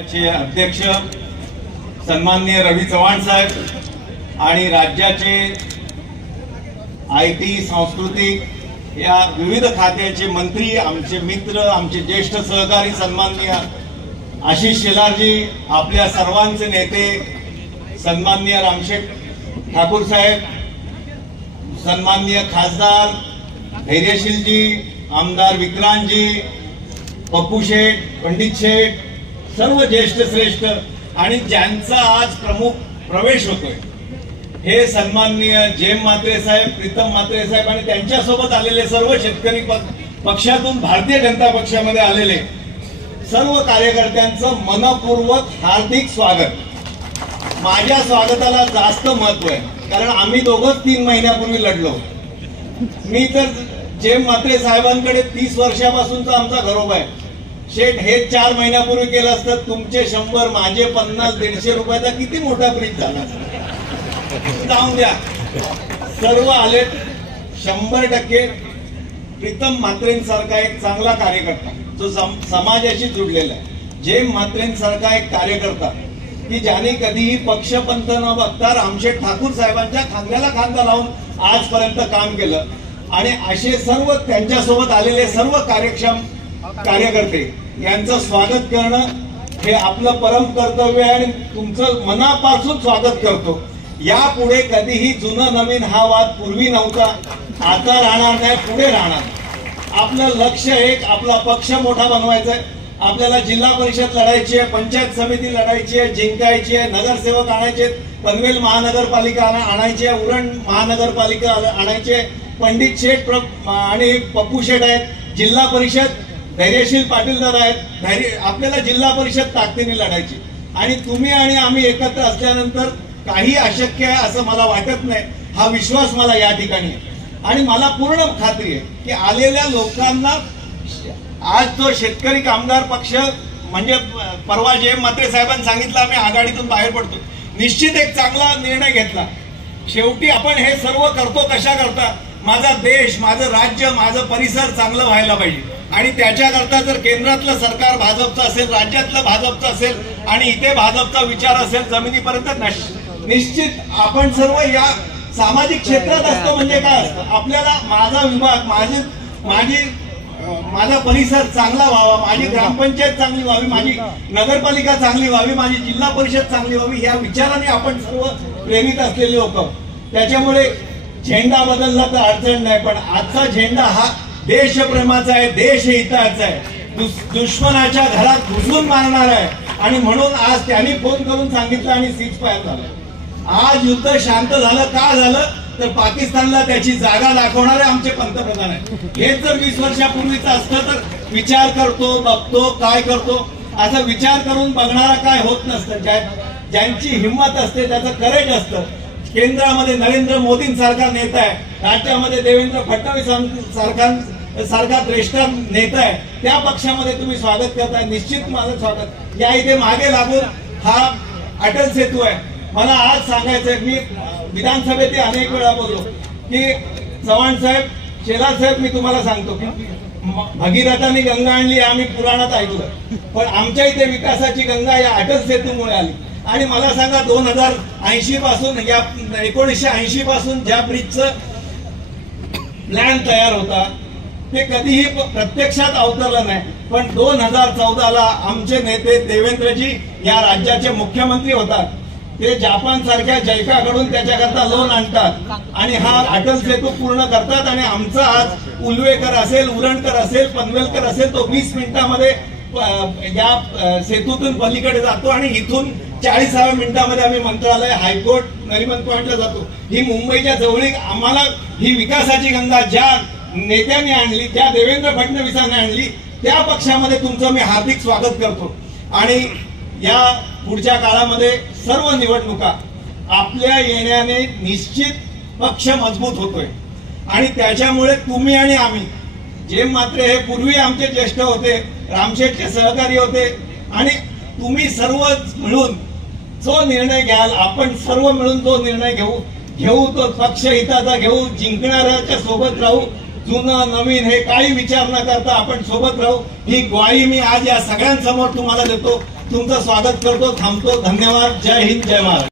अध्यक्ष सन्माननीय रवी चव्हाण साहेब आणि राज्याचे आयटी सांस्कृतिक या विविध खात्याचे मंत्री, आमचे मित्र, आमचे ज्येष्ठ सहकारी सन्माननीय आशिष शेलारजी, आपल्या सर्वांचे नेते सन्माननीय रामशेठ ठाकूर साहेब, सन्माननीय खासदार धैर्यशीलजी, आमदार विक्रांतजी, पप्पू शेठ, पंडित शेठ, सर्व ज्येष्ठ श्रेष्ठ आणि ज्यांचा आज प्रमुख प्रवेश होतोय हे सन्माननीय जेम म्हात्रे साहेब, प्रीतम म्हात्रे साहेब आणि त्यांच्यासोबत आलेले सर्व शेतकरी पक्षातून भारतीय जनता पक्षामध्ये आलेले सर्व कार्यकर्त्यांचं मनपूर्वक हार्दिक स्वागत। माझ्या स्वागताला जास्त महत्व आहे कारण आम्ही दोघंच 3 महिन्यापूर्वी लढलो। मी तर जेम म्हात्रे साहेबांकडे 30 वर्षापासूनचा आमचा घरोबा आहे। शेठ हे 4 महिन्यापूर्वी केलं असतं, तुमचे 100 माझे 50-150 रुपयाचा किती मोठा ब्रिज झाला। जाऊन द्या, सर्व आले 100%। प्रीतम म्हात्रेंसारखा एक चांगला कार्यकर्ता जो समाजाशी जुडलेला आहे, जेम म्हात्रेंसारखा एक कार्यकर्ता की ज्याने कधीही पक्षपंथ न बघता रामशेठ ठाकूर साहेबांच्या खांद्याला खांदा लावून आजपर्यंत काम केलं आणि असे सर्व त्यांच्यासोबत आलेले सर्व कार्यक्षम कार्यकर्ते यांचं स्वागत करणं हे आपलं परम कर्तव्य आहे आणि तुमचं मनापासून स्वागत करतो। यापुढे कधीही जुनं नवीन हा वाद पूर्वी नव्हता, आता राहणार नाही, पुढे राहणार। आपलं लक्ष एक, आपला पक्ष मोठा बनवायचा आहे। आपल्याला जिल्हा परिषद लढायची आहे, पंचायत समिती लढायची आहे, जिंकायची आहे, नगरसेवक आणायचे, पनवेल महानगरपालिका आणायची आहे, उरण महानगरपालिका आणायची आहे, पंडित शेठ आणि पप्पू शेठ आहेत, जिल्हा परिषद धैर्यशील पाटीलदार आहेत। आपल्याला जिल्हा परिषद ताकदीने लढायची आणि तुम्ही आणि आम्ही एकत्र असल्यानंतर काही अशक्य आहे असं मला वाटत नाही, हा विश्वास मला या ठिकाणी आहे। आणि मला पूर्ण खात्री आहे की आलेल्या लोकांना आज तो शेतकरी कामगार पक्ष म्हणजे परवा जेम म्हात्रे साहेबांनी सांगितलं आम्ही आघाडीतून बाहेर पडतो, निश्चित एक चांगला निर्णय घेतला। शेवटी आपण हे सर्व करतो कशा करता, माझा देश, माझं राज्य, माझं परिसर चांगलं व्हायला पाहिजे आणि त्याच्याकरता जर केंद्रातलं सरकार भाजपचं असेल, राज्यातलं भाजपचं असेल आणि इथे भाजपचा विचार असेल जमिनीपर्यंत, निश्चित आपण सर्व या सामाजिक क्षेत्रात असतो। म्हणजे काय असतं, आपल्याला माझा विभाग, माझा परिसर चांगला व्हावा, माझी ग्रामपंचायत चांगली व्हावी, माझी नगरपालिका चांगली व्हावी, माझी जिल्हा परिषद चांगली व्हावी, या विचाराने आपण सर्व प्रेरित असलेले लोक। त्याच्यामुळे झेंडा बदलला तर अडचण नाही, पण आजचा झेंडा हा देशप्रेमाचा आहे, देशहिताचा आहे, दुश्मनाच्या घरात घुसून मारणार आहे। आणि म्हणून आज त्यांनी फोन करून सांगितलं आणि सीज फायर झालं। आज युद्ध शांत झालं का झालं तर पाकिस्तानला त्याची जागा दाखवणारे आमचे पंतप्रधान आहेत। हे जर 20 वर्षापूर्वीच असतं तर विचार करतो, बघतो, काय करतो, असा विचार करून बघणारा काय होत नसतं। ज्यांची हिंमत असते, त्याचं करेज असतं। केंद्रामध्ये नरेंद्र मोदींसारखा नेता आहे, राज्यामध्ये देवेंद्र फडणवीस सारखा श्रेष्ठ नेता आहे, त्या पक्षामध्ये तुम्ही स्वागत करताय, निश्चित माझं स्वागत। या इथे मागे लागून हा अटल सेतू आहे। मला आज सांगायचंय, मी विधानसभेत अनेक वेळा बोललो की चव्हाण साहेब, शेलार साहेब, मी तुम्हाला सांगतो की भगीरथाने गंगा आणली आम्ही पुराणात ऐकलं, पण आमच्या इथे विकासाची गंगा या अटल सेतूमुळे आली। आणि मला सांगा 2080 पासून, या 1980 पासून ज्या ब्रिजचं प्लॅन तयार होता ते कधीही प्रत्यक्षात अवतरलं नाही, पण 2014ला आमचे नेते देवेंद्रजी या राज्याचे मुख्यमंत्री होतात, ते जपान सारख्या जैकाकडून त्याच्याकरता लोन आणतात आणि हा अटल सेतू पूर्ण करतात। आणि आमचा आज उलवेकर असेल, उरणकर असेल, पनवेलकर असेल, तो 20 मिनिटांमध्ये या सेतूतून पलीकडे जातो आणि इथून 40व्या मिनिटांमध्ये आम्ही मंत्रालय, हायकोर्ट, नरिमन पॉइंटला जातो। ही मुंबईच्या जवळीक आम्हाला ही विकासाची गंगा ज्या नेत्यांनी आणली, त्या देवेंद्र फडणवीसांनी आणली, त्या पक्षामध्ये तुमचं मी हार्दिक स्वागत करतो। आणि या पुढच्या काळामध्ये सर्व निवडणुका आपल्या येण्याने निश्चित पक्ष मजबूत होतोय आणि त्याच्यामुळे तुम्ही आणि आम्ही, जेम म्हात्रे हे पूर्वी आमचे ज्येष्ठ होते, रामशेठचे सहकारी होते आणि तुम्ही सर्व मिळून जो निर्णय घ्याल, आपण सर्व मिळून जो निर्णय घेऊ तो पक्ष हिताचा घेऊ, जिंकणाऱ्याच्या सोबत राहू, जुनं नवीन हे काही विचार न करता आपण सोबत राहू, ही ग्वाही मी आज या सगळ्यांसमोर तुम्हाला देतो। तुमचं स्वागत करतो, थांबतो. धन्यवाद. जय हिंद, जय महाराष्ट्र.